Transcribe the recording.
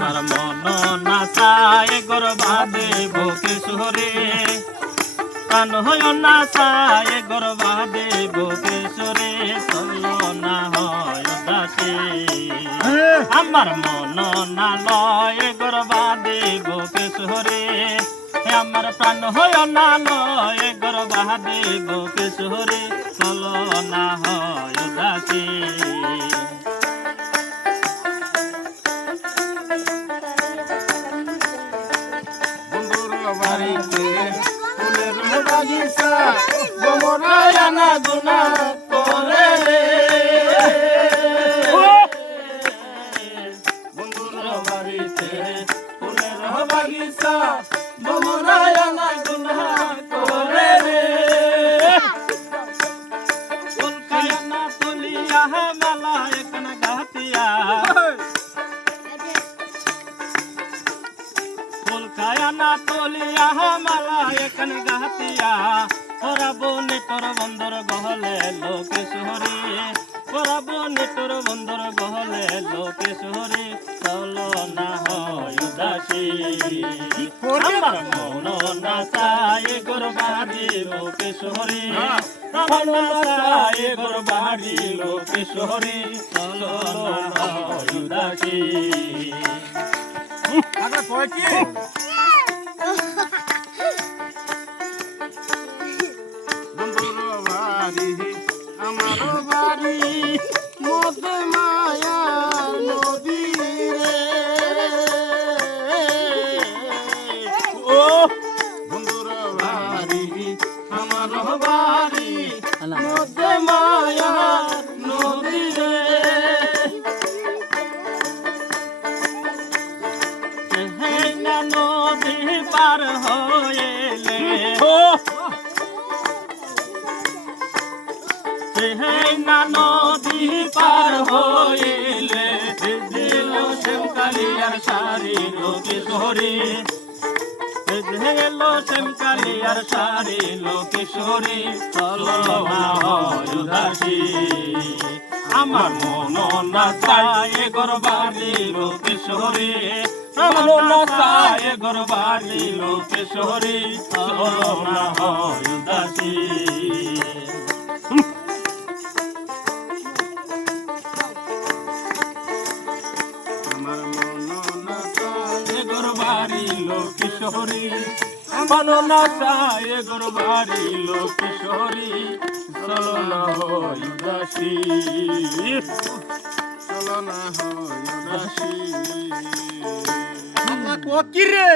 আমার মন নাচায় গর্বা দেব কিশোরে প্রাণ হয় নাচায় গর্বা দেব কিশোরে চলো না হয় উদাসী আমার মন না লয় গর্বা দেব কিশোরে আমার প্রাণ হয় না লয় গর্বা দেব কিশোরে চলো না হয় উদাসী বাড়িতে ফুলের বাগিচা ভ্রমরায় আনা গুনা করে রে বন্ধুর বাড়িতে ফুলের বাগিচা ভ্রমরায় আনা গুনা করে রে কলকায় না তুলিয়া মালা একনা গাতিয়া কলকায়না তলিয়া মালা এখানে গাতিয়া পরাবো নেটর বন্দর গহলে লোকেশ্বরী পরাবো নেটর বন্দর গহলে লোকেশ্বরী চলো না হয় উদাসী আমার মন নাচায় গর্বাড়ি লোকেশ্বরী আমার নাচায় গর্বাড়ি লোকেশ্বরী চলো না হয় উদাসী আগে কয় কি বন্ধুর বাড়ি আমার বাড়ি মধ্যে মায়া নদী রে ও বন্ধুর বাড়ি আমার বাড়ি মধ্যে মায়া নদী রে নদী পার হইলে না নদী পার হইলে দিল শ্যামকালিয়ার শাড়ি লোকেশ্বরী দিল শ্যামকালিয়ার শাড়ি লোকেশ্বরী চলো না হয় উদাসী আমার মন নাচায় গর্বাড়ি লোকেশ্বরী আমার নাচায় গর্বাড়ি লোকেশ্বরী চলো না হয় উদাসী আমার মন নাচায় গর্বাড়ি লোকেশ্বরী আমার নাচায় গর্বাড়ি লোকেশ্বরী চলো না হয় উদাসী চলো না হয় উদাসী কি রে